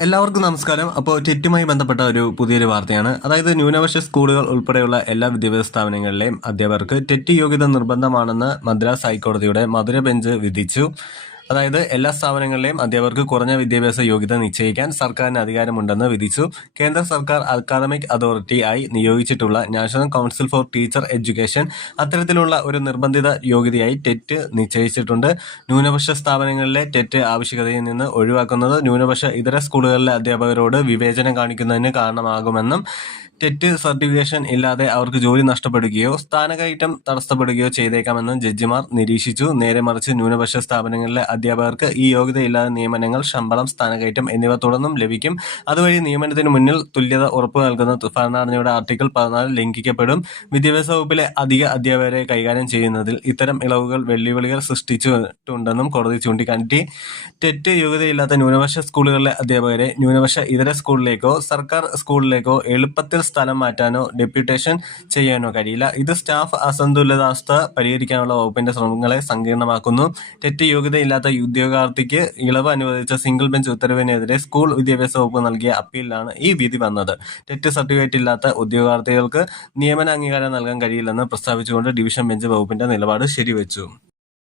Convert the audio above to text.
എല്ലാവർക്കും നമസ്കാരം. അപ്പോൾ ടെറ്റുമായി ബന്ധപ്പെട്ട ഒരു പുതിയൊരു വാർത്തയാണ്. അതായത് ന്യൂനപക്ഷ സ്കൂളുകൾ ഉൾപ്പെടെയുള്ള എല്ലാ വിദ്യാഭ്യാസ സ്ഥാപനങ്ങളിലെയും അധ്യാപകർക്ക് ടെറ്റ് യോഗ്യത നിർബന്ധമാണെന്ന് മദ്രാസ് ഹൈക്കോടതിയുടെ മധുര ബെഞ്ച് വിധിച്ചു. അതായത് എല്ലാ സ്ഥാപനങ്ങളിലെയും അധ്യാപകർക്ക് കുറഞ്ഞ വിദ്യാഭ്യാസ യോഗ്യത നിശ്ചയിക്കാൻ സർക്കാരിന് അധികാരമുണ്ടെന്ന് വിധിച്ചു. കേന്ദ്ര സർക്കാർ അക്കാദമിക് അതോറിറ്റി ആയി നിയോഗിച്ചിട്ടുള്ള national council for teacher education അത്തരത്തിലുള്ള ഒരു നിർബന്ധിത യോഗ്യതയായി ടെറ്റ് നിശ്ചയിച്ചിട്ടുണ്ട്. ന്യൂനപക്ഷ സ്ഥാപനങ്ങളിലെ ടെറ്റ് ആവശ്യകതയിൽ നിന്ന് ഒഴിവാക്കുന്നത് ന്യൂനപക്ഷ ഇതര സ്കൂളുകളിലെ അധ്യാപകരോട് വിവേചനം കാണിക്കുന്നതിന് കാരണമാകുമെന്നും ടെറ്റ് സർട്ടിഫിക്കേഷൻ ഇല്ലാതെ അവർക്ക് ജോലി നഷ്ടപ്പെടുകയോ സ്ഥാനകയറ്റം തടസ്സപ്പെടുകയോ ചെയ്തേക്കാമെന്ന് ജഡ്ജിമാർ നിരീക്ഷിച്ചു. നേരെ മറിച്ച് ന്യൂനപക്ഷ സ്ഥാപനങ്ങളിലെ അധ്യാപകർക്ക് ഈ യോഗ്യതയില്ലാതെ നിയമനങ്ങൾ ശമ്പളം സ്ഥാനകയറ്റം എന്നിവ തുടർന്നും ലഭിക്കും. അതുവഴി നിയമനത്തിന് മുന്നിൽ തുല്യത ഉറപ്പ് നൽകുന്ന ഭരണഘടനയുടെ ആർട്ടിക്കിൾ പതിനാല് ലംഘിക്കപ്പെടും. വിദ്യാഭ്യാസ വകുപ്പിലെ അധിക അധ്യാപകരെ കൈകാര്യം ചെയ്യുന്നതിൽ ഇത്തരം ഇളവുകൾ വെല്ലുവിളികൾ സൃഷ്ടിച്ചിട്ടുണ്ടെന്നും കോടതി ചൂണ്ടിക്കാട്ടി ടെറ്റ് യോഗ്യതയില്ലാത്ത ന്യൂനപക്ഷ സ്കൂളുകളിലെ അധ്യാപകരെ ന്യൂനപക്ഷ ഇതര സ്കൂളിലേക്കോ സർക്കാർ സ്കൂളിലേക്കോ എളുപ്പത്തിൽ സ്ഥലം മാറ്റാനോ ഡെപ്യൂട്ടേഷൻ ചെയ്യാനോ കഴിയില്ല. ഇത് സ്റ്റാഫ് അസന്തുലിതാവസ്ഥ പരിഹരിക്കാനുള്ള വകുപ്പിന്റെ ശ്രമങ്ങളെ സങ്കീർണമാക്കുന്നു. തെറ്റ് യോഗ്യതയില്ലാത്ത ഉദ്യോഗാർത്ഥിക്ക് ഇളവ് അനുവദിച്ച സിംഗിൾ ബെഞ്ച് ഉത്തരവിനെതിരെ സ്കൂൾ വിദ്യാഭ്യാസ വകുപ്പ് നൽകിയ അപ്പീലിലാണ് ഈ വിധി വന്നത്. തെറ്റ് സർട്ടിഫിക്കറ്റ് ഇല്ലാത്ത ഉദ്യോഗാർത്ഥികൾക്ക് നിയമന അംഗീകാരം നൽകാൻ കഴിയില്ലെന്ന് പ്രസ്താവിച്ചുകൊണ്ട് ഡിവിഷൻ ബെഞ്ച് വകുപ്പിന്റെ നിലപാട് ശരിവെച്ചു.